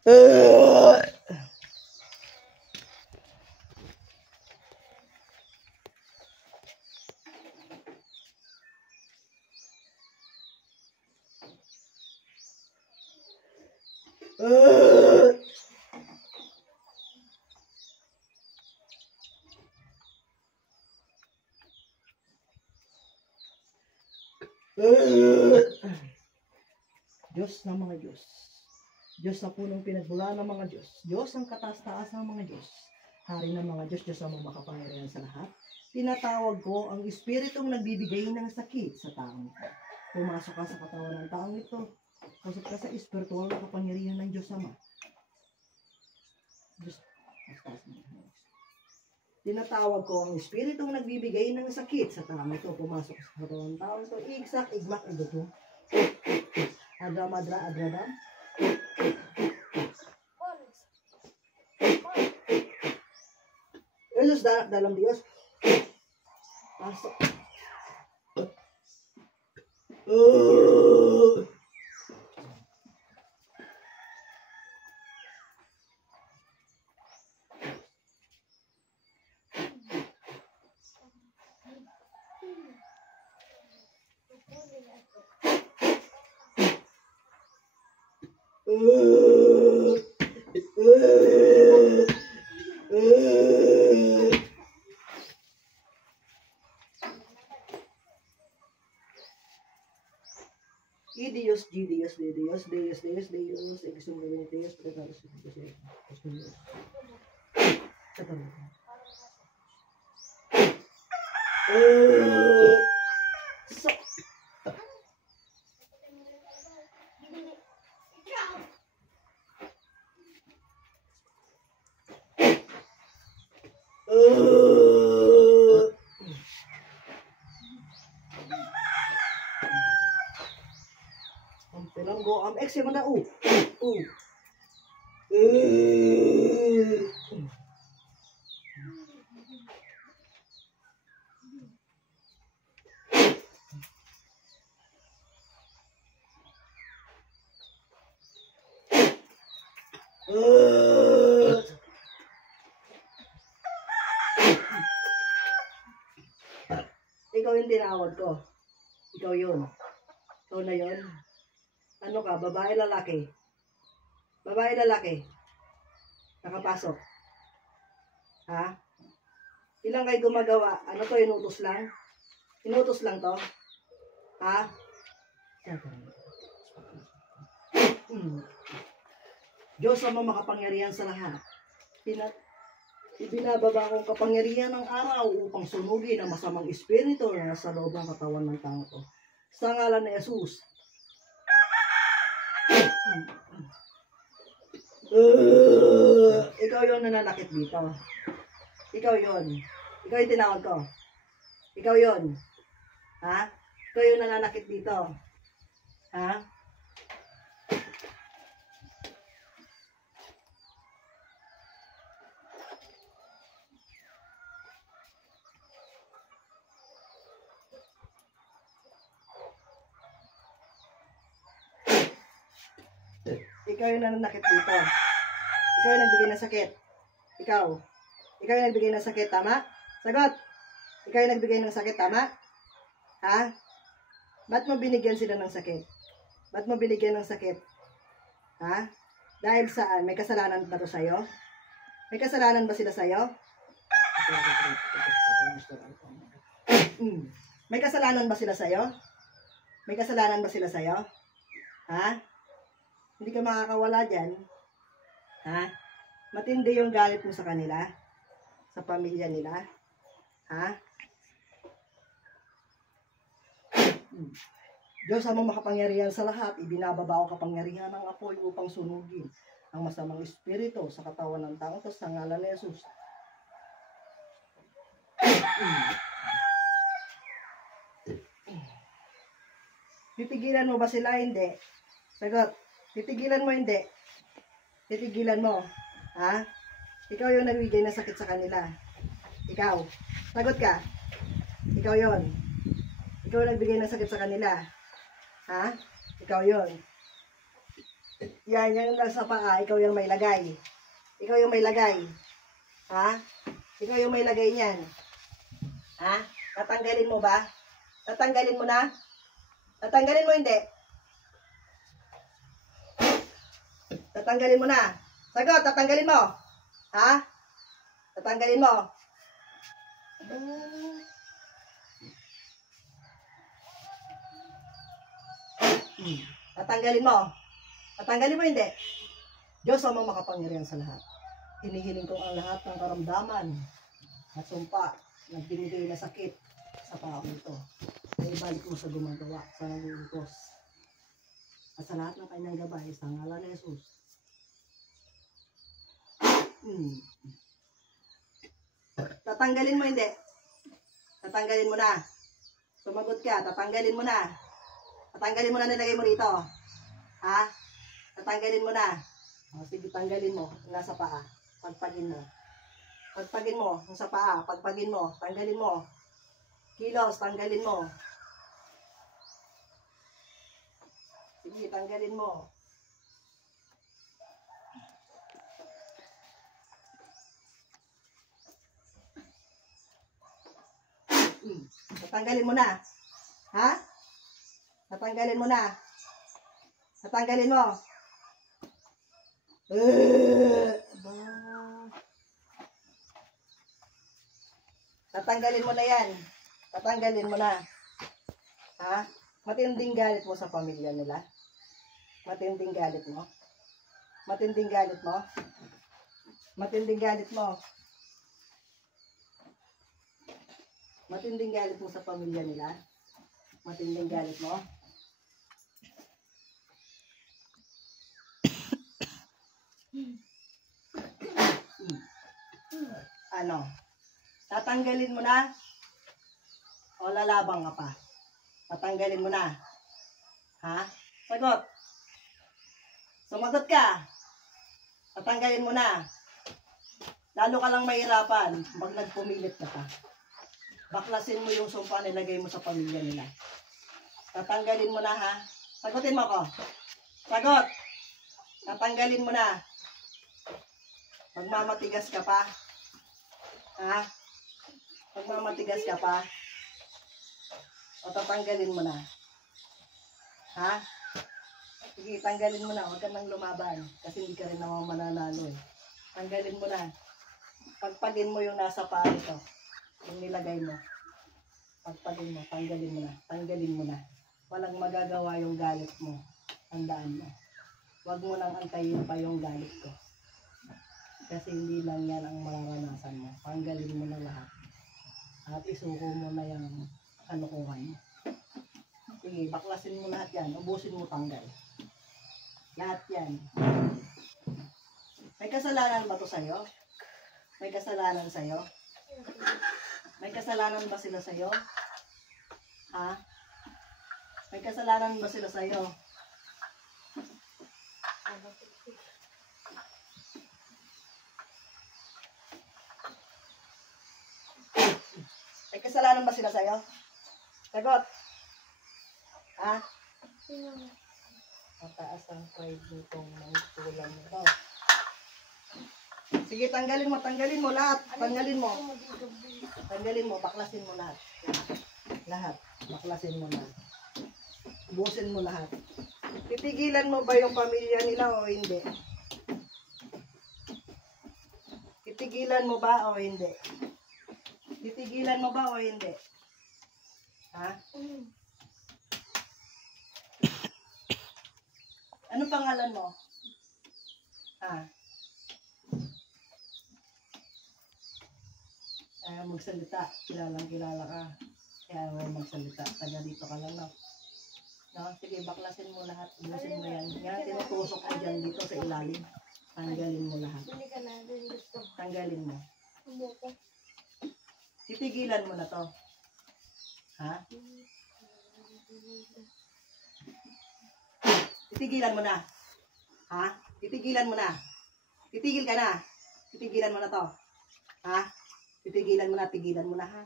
Diyos ng mga Diyos. Diyos na punong pinagmula ng mga Diyos. Diyos ang kataas-taas ng mga Diyos. Hari ng mga Diyos, Diyos ang makapangyarihan sa lahat. Tinatawag ko ang espiritong nagbibigay ng sakit sa taong ito. Pumasok ka sa katawan ng taong ito. Pasok ka sa espiritual na kapangyarihan ng Diyos Ama. Diyos, tinatawag ko ang espiritong nagbibigay ng sakit sa taong ito. Pumasok sa katawan ng taong ito. Igsak, igmak, igoto. Adramadra, adradam. Jesus, dalam Diyos. Pasok. Dios, Dios, Dios, Dios, Dios, Dios, exumere Dios, prepara su Dios. Pelanggo am X mana U. Ikaw yung tinawag ko. Ikaw yun. Ikaw na yun. Ano ka? Babae, lalaki? Babae, lalaki? Nakapasok? Ha? Ilang kayo gumagawa? Ano to? Inutos lang? Inutos lang to? Ha? Diyos ang makapangyarihan sa lahat. Ibinababa kong kapangyarihan ng araw upang sunugin ang masamang espiritu na nasa loob ng katawan ng tao to. Sa ngalan ni Jesus. Ikaw yung nananakit dito. Ikaw yun. Ikaw yung tinawag ko. Ikaw yun. Ha? Ikaw yung nananakit dito. Ha? Ikaw yung nananakit dito. Ikaw yung nagbigay ng sakit. Ikaw. Ikaw yung nagbigay ng sakit, tama? Sagot. Ikaw yung nagbigay ng sakit, tama? Ha? Ba't mo binigyan sila ng sakit? Ba't mo binigyan ng sakit? Ha? Dahil saan? May kasalanan ba ito sa'yo? May kasalanan ba sila sa'yo? May kasalanan ba sila sa'yo? May kasalanan ba sila sa'yo? Ha? Hindi ka makakawala dyan. Ha? Matindi yung galit mo sa kanila. Sa pamilya nila. Ha? Diyos ang makapangyarihan sa lahat. Ibinababa ko kapangyarihan ng apoy upang sunugin ang masamang espiritu sa katawan ng tao sa ngalan ni Jesus. Titigilan mo ba sila? Hindi. Sagot. Titigilan mo, hindi. Titigilan mo. Ha? Ikaw yung nagbigay na sakit sa kanila. Ikaw. Sagot ka. Ikaw yon. Ikaw yung nagbigay ng sakit sa kanila. Ha? Ikaw yon. Yan, yan nasa paa. Ikaw yung may lagay. Ikaw yung may lagay. Ha? Ikaw yung may lagay niyan. Ha? Tatanggalin mo ba? Tatanggalin mo na? Tatanggalin mo hindi? Tatanggalin mo na. Sagot, tatanggalin mo. Ha? Tatanggalin mo. Tatanggalin mo. Tatanggalin mo hindi. Diyos ang makapangyarihan sa lahat. Hinihiling ko ang lahat ng karamdaman at sumpa na binigay na sakit sa tao ito. Ay ibalik mo sa gumagawa, sa naguutos. At sa lahat ng kanyang gabay, sa ngalan ni Jesus. Tatanggalin mo hindi. Tatanggalin mo na. Sumagot ka, tatanggalin mo na. Tatanggalin mo na nilagay mo rito. Ha? Tatanggalin mo na. O, sige, tanggalin mo. Nasa paa. Pagpagin mo. Pagpagin mo. Nasa paa. Pagpagin mo. Tanggalin mo. Kilos, tanggalin mo. Sige, tanggalin mo. Tatanggalin mo na. Ha? Tatanggalin mo na. Tatanggalin mo. Tatanggalin mo na yan. Tatanggalin mo na. Ha? Matinding galit mo sa pamilya nila. Matinding galit mo. Matinding galit mo. Matinding galit mo. Matinding galit mo sa pamilya nila. Matinding galit mo. Ano? Tatanggalin mo na? O lalabang ka pa? Tatanggalin mo na? Ha? Sagot. Sumagot ka. Tatanggalin mo na. Lalo ka lang mahirapan pag nagpumilit ka pa. Baklasin mo yung sumpa nilagay mo sa pamilya nila. Tatanggalin mo na ha. Sagutin mo ko. Sagot. Tatanggalin mo na. Magmamatigas ka pa. Ha? Magmamatigas ka pa. O tatanggalin mo na. Ha? Sige, tanggalin mo na. Huwag ka nang lumaban. Kasi hindi ka rin naman mananalo eh. Tanggalin mo na. Pagpagin mo yung nasa paa ito. Yung nilagay mo. Pagpagin mo. Tanggalin mo na. Tanggalin mo na. Walang magagawa yung galit mo. Tandaan mo. Huwag mo nang antayin pa yung galit ko. Kasi hindi lang yan ang mararanasan mo. Tanggalin mo na lahat. At isuko mo na yung kalukuhan mo. Sige, baklasin mo lahat yan. Ubusin mo tanggal. Lahat yan. May kasalanan ba to sa'yo? May kasalanan sa'yo? May kasalanan ba sila sa'yo? Ha? May kasalanan ba sila sa'yo? May kasalanan ba sila sa'yo? Sagot. Ha? Mataas ang pride nitong magtulang nito. Sige, tanggalin mo lahat. Tanggalin mo. Tanggalin mo, baklasin mo lahat. Lahat. Baklasin mo lahat. Ubusin mo lahat. Titigilan mo ba yung pamilya nila o hindi? Titigilan mo ba o hindi? Titigilan mo ba o hindi? Ha? Ano pangalan mo? Ha? Magsalita. Kilala ka. Kaya magsalita. Taga dito ka lang, no? No? Sige, baklasin mo lahat. Ubusin mo yan. Yan, tinutusok ko dyan dito sa ilalim. Tanggalin mo lahat. Tanggalin mo. Titigilan mo na to. Ha? Titigilan mo na. Ha? Titigilan mo na. Titigil ka na. Titigilan mo na to. Ha? Titigilan mo na. Tigilan mo na ha.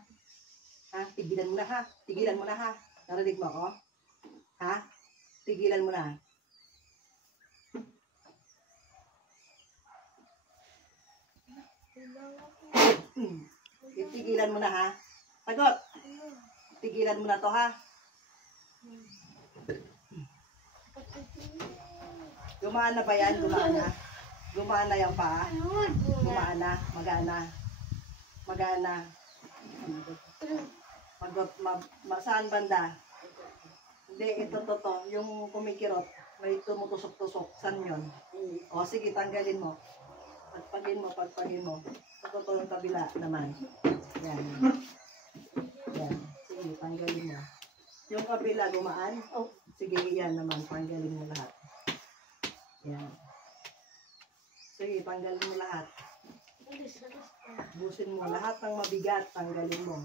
Ha? Tigilan mo na ha. Tigilan mo na ha. Narinig mo ako? Ha? Tigilan mo na. Itigilan mo na ha. Sagot. Tigilan mo na to ha. Gumaan na ba yan? Gumaan na. Gumaan na yung paa. Gumaan na. Magana. Magana. Saan banda? Hindi, ito to. Yung kumikirot. May tumutusok-tusok. Saan yun? O sige, tanggalin mo. Pagpagin mo. Ito yung kabila naman. Yan. Yan. Sige, tanggalin mo. Yung kabila gumaan. Oh, sige, yan naman. Tanggalin mo lahat. Yan. Sige, tanggalin mo lahat. Busin mo. Lahat ng mabigat, tanggalin mo.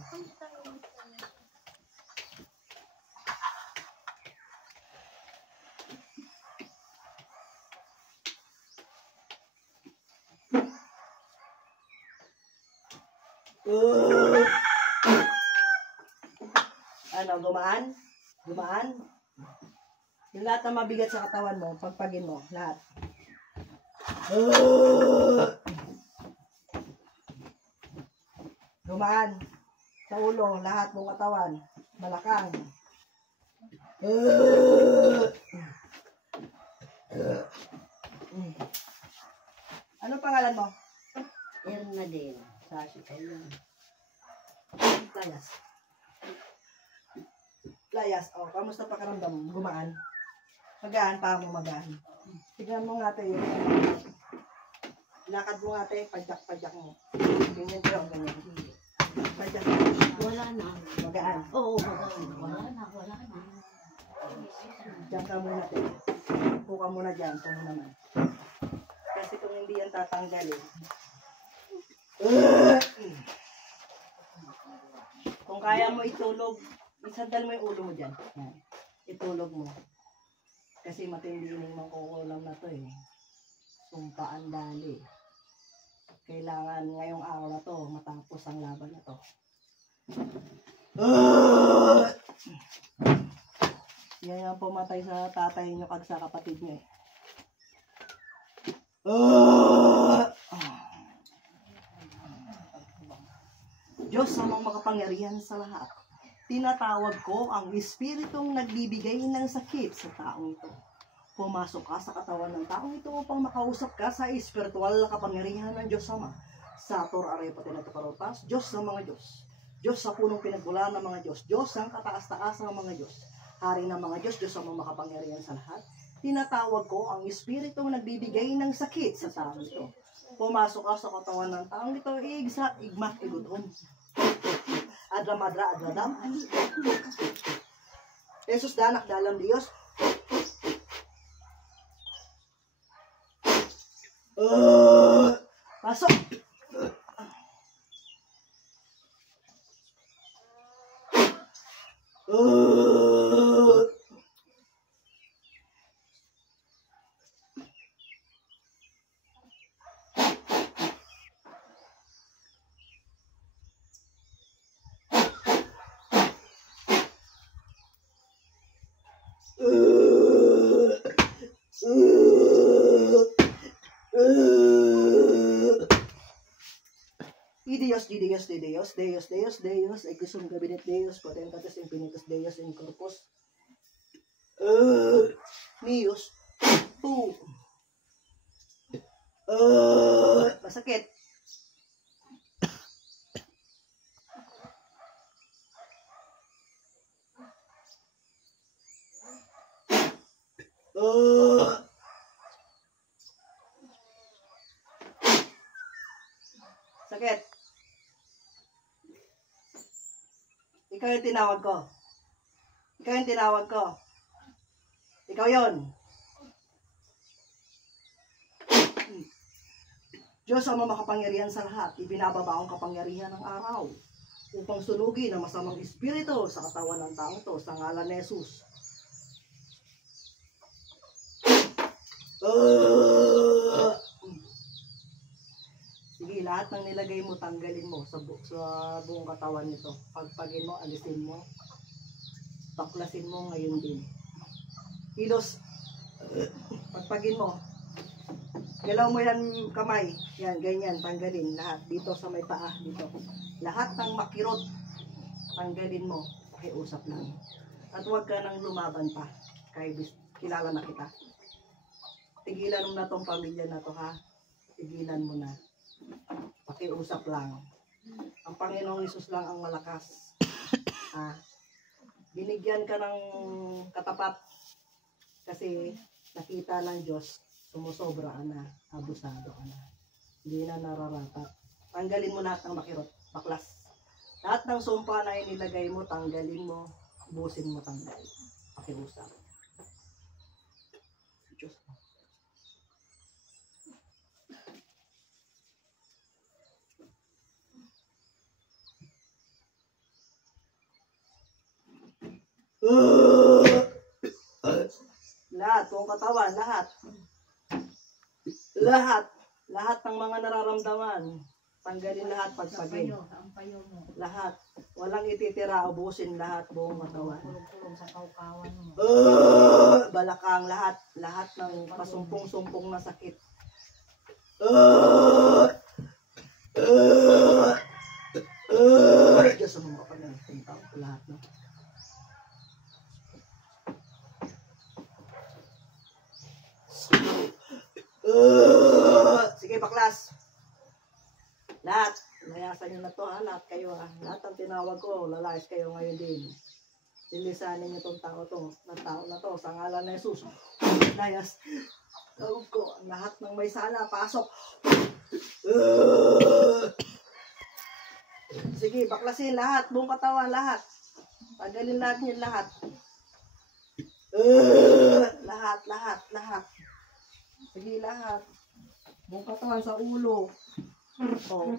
Ano, gumaan? Gumaan? Yung lahat ng mabigat sa katawan mo, pagpagin mo, lahat. Gumaan. Sa ulo, lahat ng katawan. Balakang. Ano pangalan mo? Erna din. Sashi kayo. Layas. Layas. O, kamusta pakiramdam mo? Gumaan? Magaan pa mo, magaan. Tignan mo nga tayo. Lakad mo nga tayo, pajak-pajak mo. Ganyan tayo, ganyan. Pajak. Wala na. Magaan. Oo, wala na. Diyan ka muna tayo. Puka muna dyan, ito mo naman. Kasi kung hindi yan tatanggalin. Kung kaya mo itulog, isandal mo yung ulo mo dyan. Yan. Itulog mo. Kasi matindi yung mangkukulam na to eh. Sumpaan dali. Kailangan ngayong araw na to, matapos ang laban na to. Yan ang pumatay sa tatay nyo kag sa kapatid nyo eh. Diyos amang makapangyarihan sa lahat. Tinatawag ko ang espiritong nagbibigay ng sakit sa taong ito. Pumasok ka sa katawan ng taong ito upang makausap ka sa espiritual na kapangyarihan ng Diyos Ama. Sator arepa tinataparotas, Diyos ng mga Diyos. Diyos sa punong pinagbulaan ng mga Diyos. Diyos ang kataas-taas ng mga Diyos. Hari ng mga Diyos, Diyos amang makapangyarihan sa lahat. Tinatawag ko ang espiritong nagbibigay ng sakit sa taong ito. Pumasok ka sa katawan ng taong ito, igsa, igmat, igudon. Adram-adra, adradam. Jesus danak dalam Diyos. Pasok. Deus, Exum Gabinet Deus, Potentatis Infinitus Deus in Corpus Mius Tu. Masakit. Sakit. Ikaw yung tinawag ko. Ikaw yung tinawag ko. Ikaw yun. Diyos ang makapangyarihan sa lahat. Ibinababa ang kapangyarihan ng araw upang sunugin ang masamang espiritu sa katawan ng taong ito sa ngalan ni Jesus. Sige, lahat ng nilagay mo, tanggalin mo sa buong katawan nito. Pagpagin mo, alisin mo. Taklasin mo ngayon din. Kilos, pagpagin mo. Galaw mo yan kamay. Yan, ganyan. Tanggalin lahat. Dito sa may paa. Dito. Lahat ng makirot. Tanggalin mo. Pakiusap lang. At huwag ka nang lumaban pa. Kilala na kita. Tigilan mo na tong pamilya na to, ha? Tigilan mo na. Pakiusap lang. Ang Panginoong Hesus lang ang malakas. Ha? Binigyan ka ng katapat. Kasi nakita ng Diyos, sumusobra ka na. Abusado ka na. Hindi na nararapat. Tanggalin mo lahat ng makirot. Baklas. Lahat ng sumpa na inilagay mo, tanggalin mo. Ubusin mo, tanggal. Pakiusap. Diyos mo. Lahat, buong katawan, lahat. Lahat ng mga nararamdaman. Tanggalin lahat pagpagin. Ang payo mo. Lahat. Walang ititira, ubusin lahat, buong katawan. Kulong-kulong sa kaukawan mo. Balakang lahat. Lahat ng pasumpong-sumpong na sakit. Diyos ang mga panahon. Lahat na. Sige, baklas. Lahat. Layasan nyo na to, ha? Lahat kayo, ha? Lahat ang tinawag ko, lalayas kayo ngayon din. Lilisanin nyo tong tao to, na to, sa ngalan na Jesus. Layas. Tawag ko, ang lahat ng may sala, pasok. Sige, baklasin lahat, buong katawan, lahat. Tagalin lahat nyo, lahat. Lahat. Sige, lahat. Buong katawan sa ulo. Oh.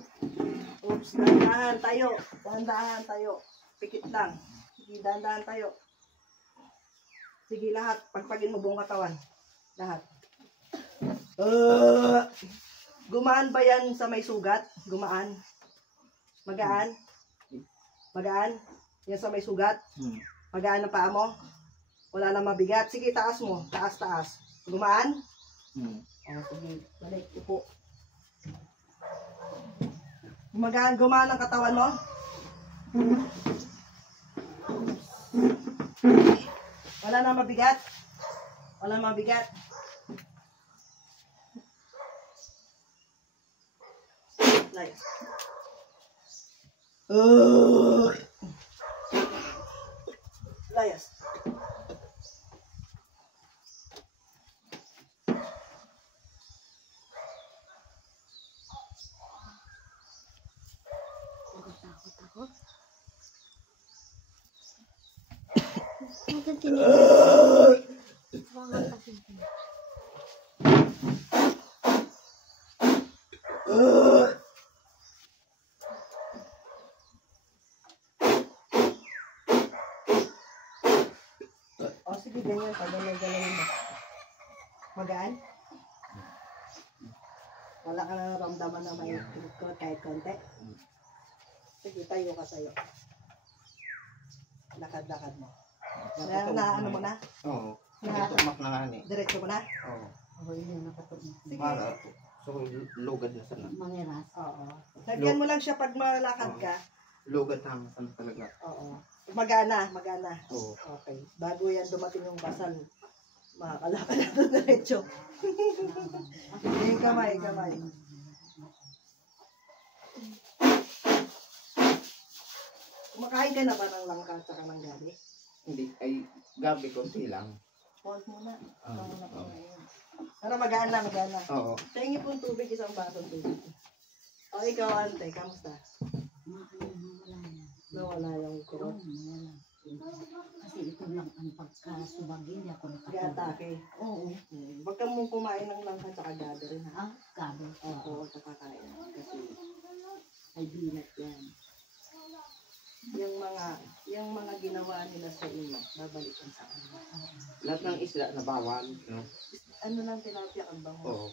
Oops, dahan-dahan tayo. Dahan-dahan tayo. Pikit lang. Sige, dahan-dahan tayo. Sige, lahat. Pagpagin mo buong katawan. Lahat. Gumaan ba yan sa may sugat? Gumaan? Magaan? Magaan? Yan sa may sugat? Magaan ang paa mo? Wala na mabigat? Sige, taas mo. Taas. Gumaan? Oh, sige. Balik. Upo. Gumaan ang katawan mo? Wala na mabigat? Wala na mabigat? Like. Layas. Takot. Bakit tinitin? Bakit kasi? O sige, ganyan. Ganyan ba? Magaan? Wala ka na naramdaman na may ikot kahit konti? Sige, tayo ka tayo. Lakad-lakad mo. Ano mo na? Oo. Tumak na nga ni. Diretso mo na? Oo. Ako yun nakatunog. Sige. Para so lugad na sana. Mangiras. Oo. Lagyan mo lang siya pag malakad ka. Lugad na sana talaga. Oo. Magana. Oo. Okay. Bago yan dumating yung kasal, makakalakad na ito diretso. Yung kamay. Kumakain ka na ba ng langka at saka ng gabi? Hindi ay gabi konti lang. Huwag muna. Huwag muna po Oo. ngayon. Pero magana. Oo. Tingin po tubig, isang basong tubig. O ikaw, ante, kamusta? Nawala yung kurot. Kasi ito lang ang pagkasubagi niya ako nakatulog. Gata-atake. Oo. Huwag kang mong kumain ng langka at saka gabi rin, ha? Gabi. Oo, at saka kain. Kasi ay binat yan. Yung mga ginawa nila sa inyo, babalikan sa kanila. Lahat ng isla na bawal, no? Ano lang tilapia ang bango? Oo.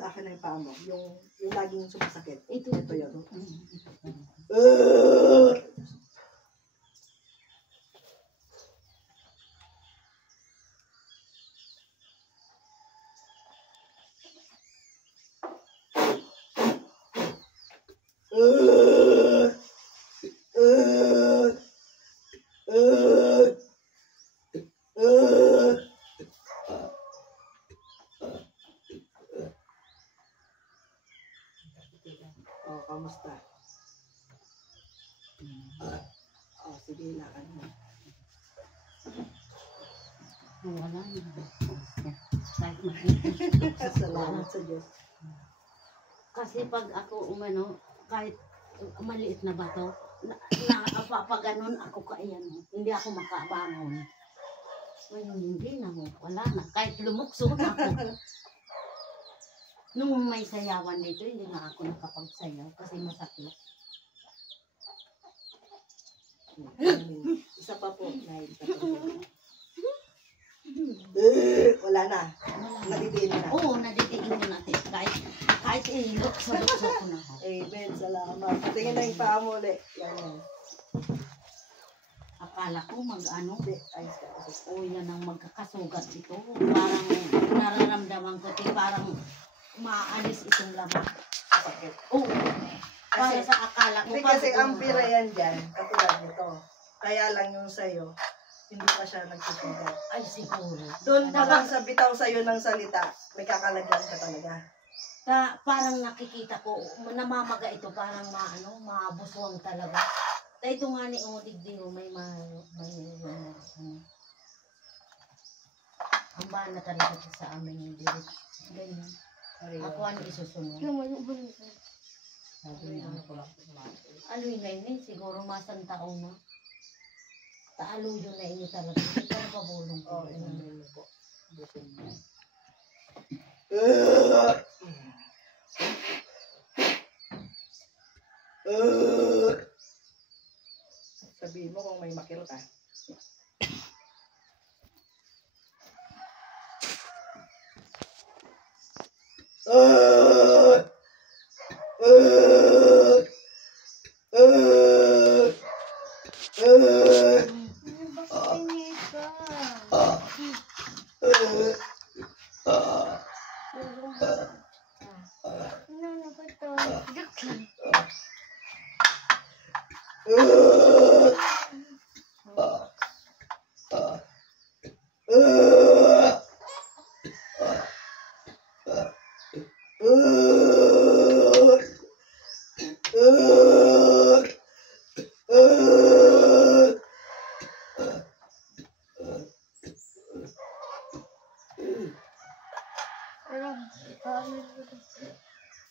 Akin na yung paa mo. Yung Yung laging sumasakit. Ito yun. Ito. Oh, kamusta? Oh, sige, lakad mo. Wala na. Kahit makita. Salamat sa Diyos. Kasi pag ako umano, kahit maliit na bato, napapaganon ako kaiyan. Hindi ako makabangon. Ngayon hindi na mo. Wala na. Kahit lumukso ako. Nung may sayawan dito, hindi na ako nakapagsayaw kasi masakit. Isa pa po. Isa pa po. Wala na. Nadidiin na. Oo, nadidiin mo natin. Kahit ilok sa lukso ko na ako. Amen. Salamat. Tingin na yung paa mo ulit. Yan. Akala ko mag-ano. Hindi. Ayos ka. O yan ang magkakasugat ito. Parang nararamdaman ko ito. Parang maalis itong laman. Sakit. Oo. Para sa akala ko. Hindi kasi ang pira yan dyan. Katulad nito. Kaya lang yung sa'yo, hindi pa siya nagsusugat. Ay, siguro. Doon pa lang sa bitaw sa'yo ng salita, may kakalagyan ka talaga. Parang nakikita ko, namamaga ito. Parang mabuswang talaga. Ito nga ni Odig din, may ang bana talaga sa amin yung dirit. Ganyan. Ako ang isusunod. Sabi niya, aloy na ini, siguro masang taon na. Taalo yun na ini talaga. Ikaw pabulong ko. Po. Sabihin mo kung may makil ka.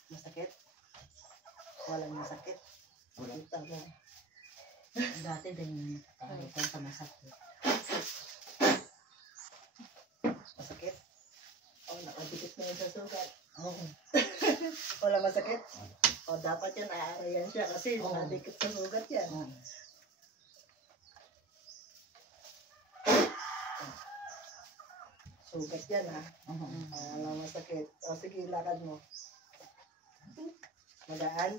Masakit? Walang masakit? Walang tama. Dati din nakakalitan sa masakit. Masakit? Oh, nakadikit na yun sa sugat. Oo. Wala masakit? O, dapat yan, aarayan siya kasi Oo. nadikit sa sugat yan. Oo. Sugat yan, ha? Oo. Wala masakit. O, sige, lakad mo. Magaan?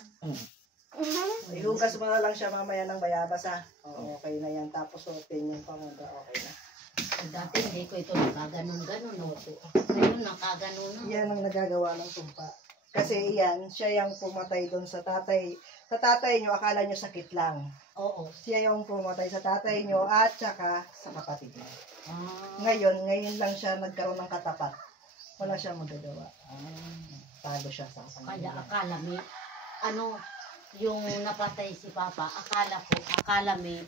Ihugas mo na lang siya mamaya ng bayabas, ha? O, okay na yan. Tapos, suotin yung pamunda. Okay na. Dati hindi ko ito nakaganon-ganon. Ngayon nakaganon na. Yan ang nagagawa ng sumpa. Kasi yan, siya yung pumatay doon sa tatay. Sa tatay nyo, akala nyo sakit lang. Oo. Siya yung pumatay sa tatay nyo at saka sa kapatid nyo. Ngayon lang siya nagkaroon ng katapat. Wala siya magagawa. Tago siya sa Kaya kanila. akala may, yung napatay si Papa, akala may